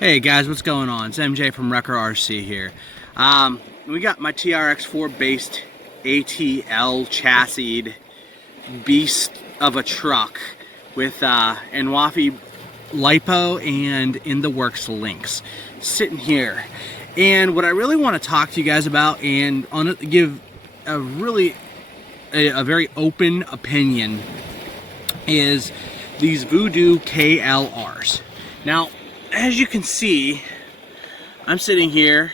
Hey guys, what's going on? It's MJ from RC here. We got my TRX4 based ATL chassis beast of a truck with NWAFI LiPo and IntheworksRC links sitting here. And what I really want to talk to you guys about and give a very open opinion is these Voodoo KLRs. Now, as you can see, I'm sitting here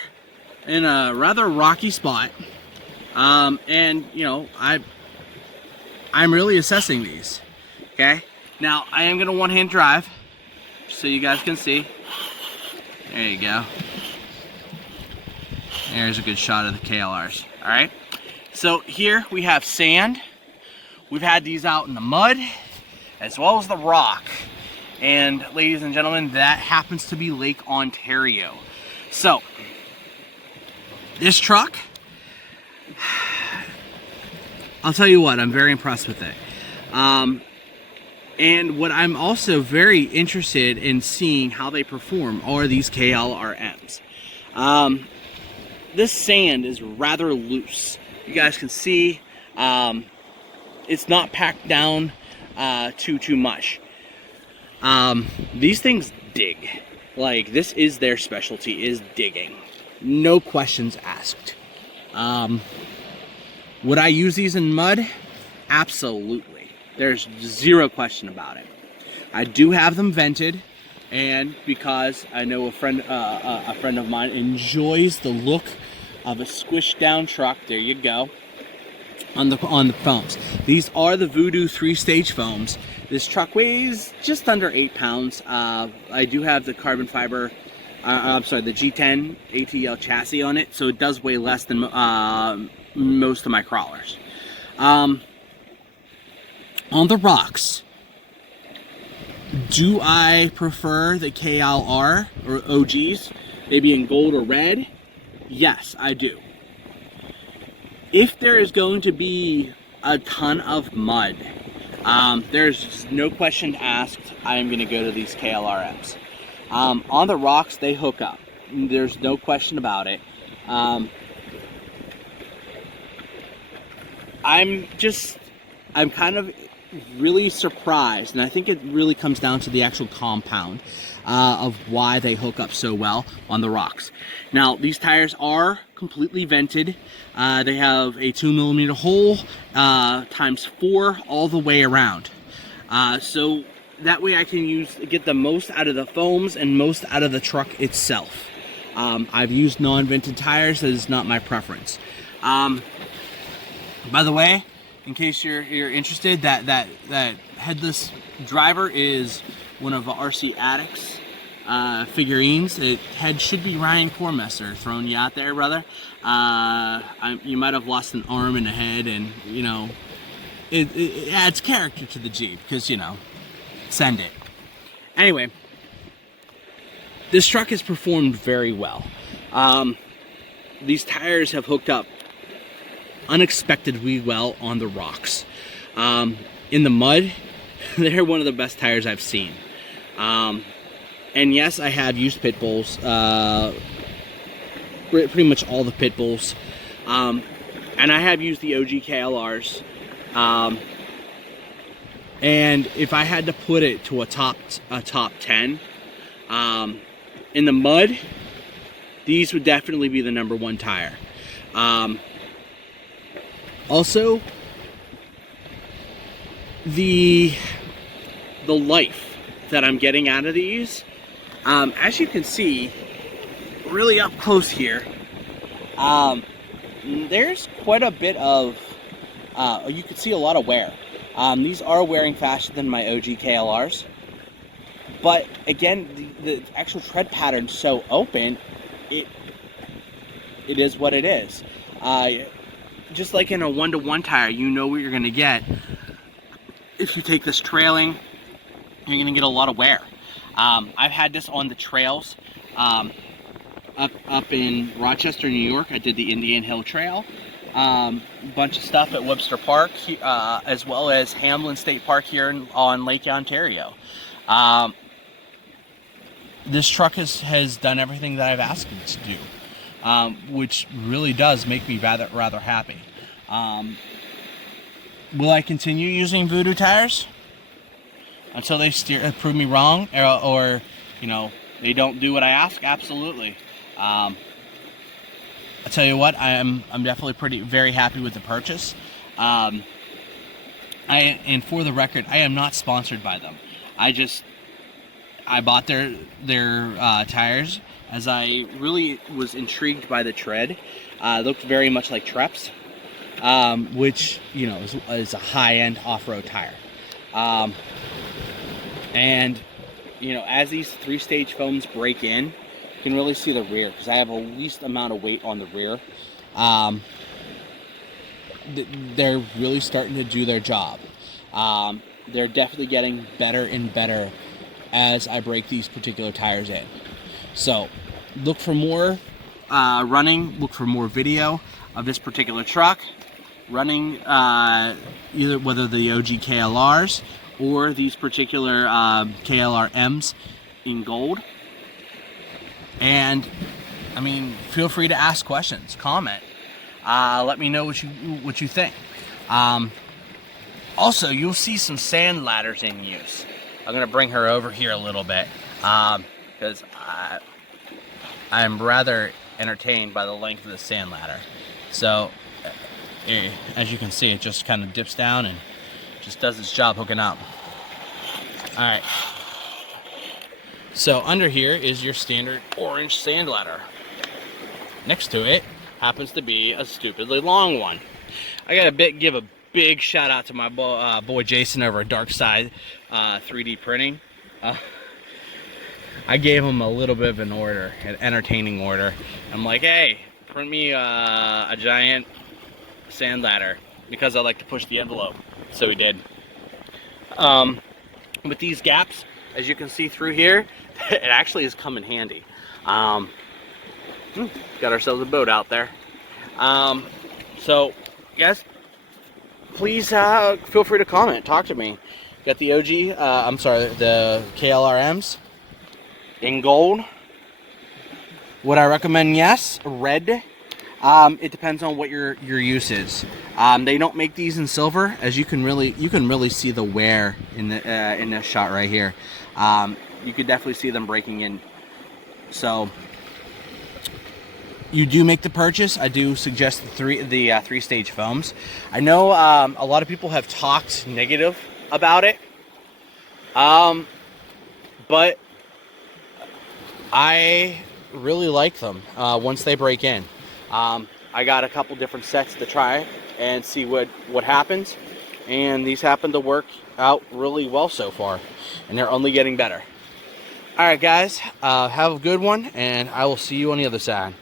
in a rather rocky spot, and you know, I'm really assessing these. Okay, now I am gonna one-hand drive so you guys can see. There you go. There's a good shot of the KLRs. All right, so here we have sand. We've had these out in the mud as well as the rock. And ladies and gentlemen, that happens to be Lake Ontario. So, this truck, I'll tell you what, I'm very impressed with it. And what I'm also very interested in seeing how they perform are these KLRMs. This sand is rather loose. You guys can see it's not packed down too much. These things dig. Like, this is their specialty, is digging. No questions asked. Would I use these in mud? Absolutely. There's zero question about it. I do have them vented, and because I know a friend of mine enjoys the look of a squished down truck, there you go, on the foams. These are the Voodoo 3-stage foams. This truck weighs just under 8 pounds. I do have the carbon fiber, I'm sorry, the G10 ATL chassis on it, so it does weigh less than most of my crawlers. On the rocks, do I prefer the KLR or OGs, maybe in gold or red? Yes, I do. If there is going to be a ton of mud, there's no question asked, I am going to go to these KLRMs. On the rocks, they hook up. There's no question about it. I'm kind of really surprised, and I think it really comes down to the actual compound of why they hook up so well on the rocks. Now, these tires are completely vented. They have a 2mm hole times 4 all the way around. So that way I can get the most out of the foams and most out of the truck itself. I've used non-vented tires. That is not my preference. By the way, in case you're interested, that headless driver is one of RC Addict's figurines. Head should be Ryan Cormester, throwing you out there, brother. You might have lost an arm and a head, and you know, it adds character to the Jeep, because, you know, send it. Anyway, this truck has performed very well. These tires have hooked up unexpectedly well on the rocks. In the mud, they're one of the best tires I've seen. And yes, I have used pit bulls, pretty much all the pit bulls, and I have used the OG KLRs. And if I had to put it to a top 10, in the mud, these would definitely be the #1 tire. Also, the life that I'm getting out of these, as you can see, really up close here, there's quite a bit of, you can see a lot of wear. These are wearing faster than my OG KLRs, but again, the actual tread pattern's so open, it is what it is. Just like in a 1-to-1 tire, you know what you're going to get. If you take this trailing, you're going to get a lot of wear. I've had this on the trails up in Rochester, New York. I did the Indian Hill Trail. bunch of stuff at Webster Park, as well as Hamlin State Park here on Lake Ontario. this truck has done everything that I've asked it to do, which really does make me rather happy. Will I continue using Voodoo tires until they prove me wrong, or you know, they don't do what I ask? Absolutely. I tell you what, I'm definitely very happy with the purchase. And for the record, I am not sponsored by them. I bought their tires as I really was intrigued by the tread. It looked very much like Treps, which, you know, is a high-end off-road tire. And you know, as these 3-stage foams break in, you can really see the rear, because I have a least amount of weight on the rear. They're really starting to do their job. They're definitely getting better and better as I break these particular tires in. So look for more look for more video of this particular truck running, whether the OG KLRs or these particular KLR M's in gold. And I mean, feel free to ask questions, comment, let me know what you think. Also, you'll see some sand ladders in use. I'm gonna bring her over here a little bit, because I'm rather entertained by the length of the sand ladder. So as you can see, it just kind of dips down and just does its job hooking up. All right, so under here is your standard orange sand ladder. Next to it happens to be a stupidly long one. I gotta give a big shout out to my boy Jason over at Darkside 3D printing. I gave him a little bit of an order, an entertaining order. I'm like, hey, print me a giant sand ladder, because I like to push the envelope. So he did. With these gaps, as you can see through here, it actually has come in handy. Got ourselves a boat out there. So yes, please feel free to comment, talk to me. Got the the KLRMs in gold. Would I recommend? Yes. Red. It depends on what your use is. They don't make these in silver, as you can really see the wear in this shot right here. You could definitely see them breaking in. So you do make the purchase. I do suggest the 3-stage foams. I know a lot of people have talked negative about it, but I really like them once they break in. I got a couple different sets to try and see what happens, and these happen to work out really well so far, and they're only getting better. All right, guys, have a good one, and I will see you on the other side.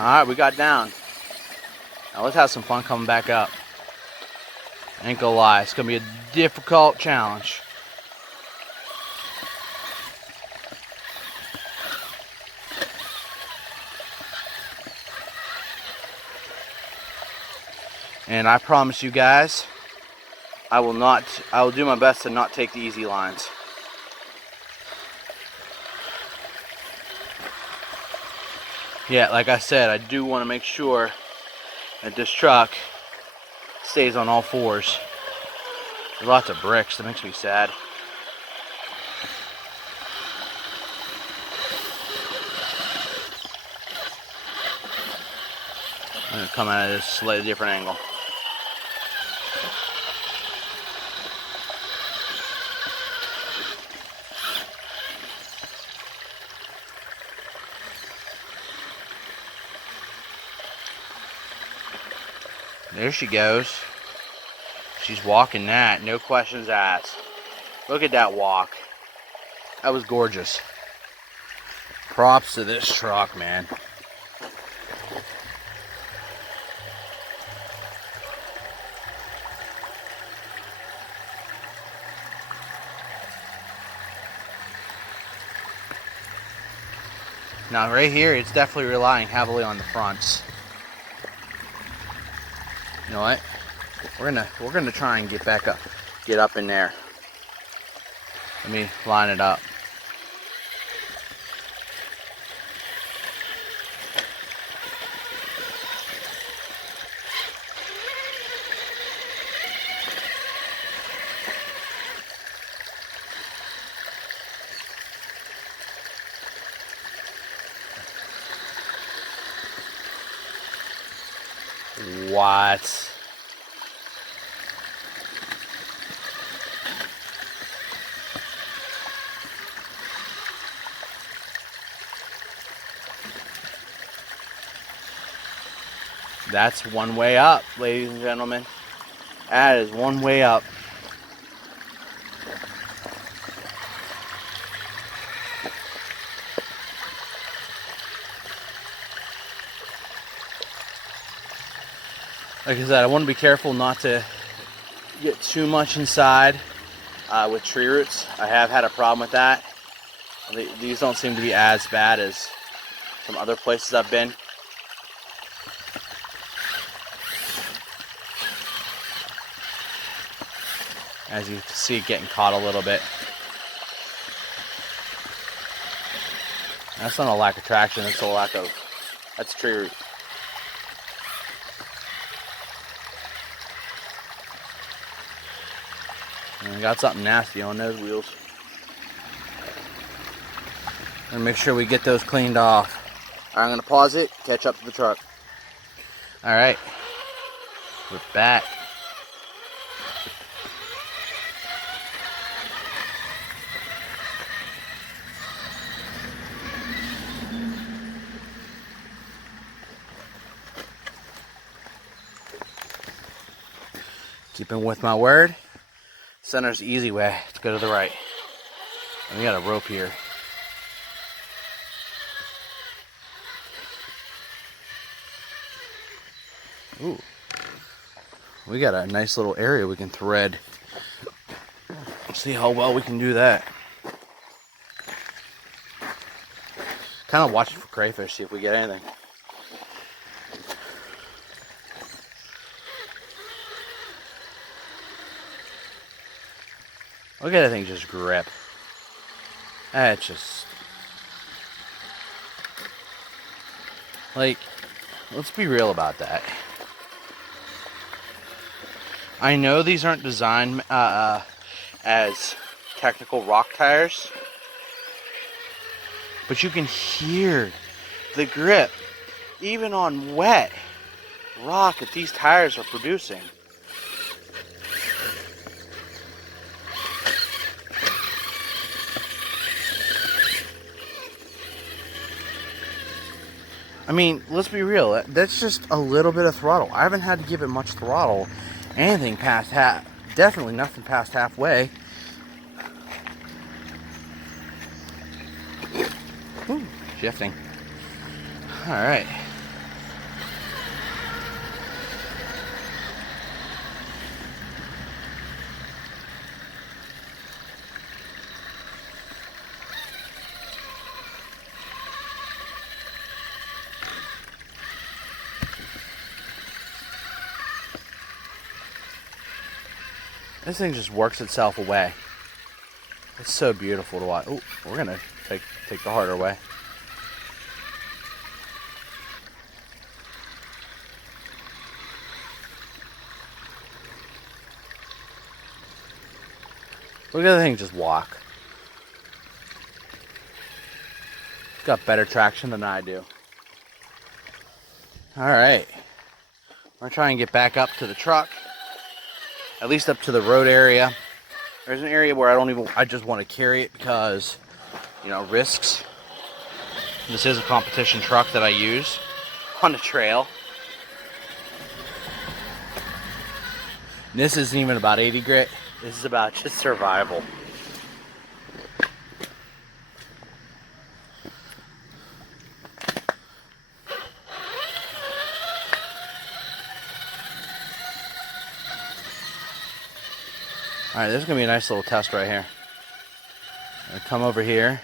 Alright, we got down. Now let's have some fun coming back up. Ain't gonna lie, it's gonna be a difficult challenge. And I promise you guys, I will do my best to not take the easy lines. Yeah, like I said, I do want to make sure that this truck stays on all fours. There's lots of bricks, that makes me sad. I'm gonna come at this slightly different angle. There she goes. She's walking that, no questions asked. Look at that walk. That was gorgeous. Props to this truck, man. Now right here, it's definitely relying heavily on the fronts. You know what? We're gonna try and get up in there. Let me line it up. What? That's one way up, ladies and gentlemen. That is one way up. Like I said, I want to be careful not to get too much inside with tree roots. I have had a problem with that. These don't seem to be as bad as some other places I've been. As you can see, getting caught a little bit. That's not a lack of traction, that's tree root. And we got something nasty on those wheels. And make sure we get those cleaned off. Alright, I'm gonna pause it, catch up to the truck. Alright, we're back. Keeping with my word, center's the easy way. Let's go to the right. And we got a rope here. Ooh. We got a nice little area we can thread. Let's see how well we can do that. Kind of watching for crayfish, see if we get anything. Look at that thing just grip. That's just... like, let's be real about that. I know these aren't designed as technical rock tires, but you can hear the grip, even on wet rock that these tires are producing. I mean, let's be real, that's just a little bit of throttle. I haven't had to give it much throttle, anything past half, definitely nothing past halfway. Ooh, shifting. Alright, This thing just works itself away. It's so beautiful to watch. Oh, we're gonna take the harder way. Look at the thing just walk. It's got better traction than I do. Alright. I'm gonna try and get back up to the truck. At least up to the road area. There's an area where I just want to carry it because, you know, risks. This is a competition truck that I use on the trail. And this isn't even about 80 grit. This is about just survival. Alright, this is going to be a nice little test right here. I'm going to come over here.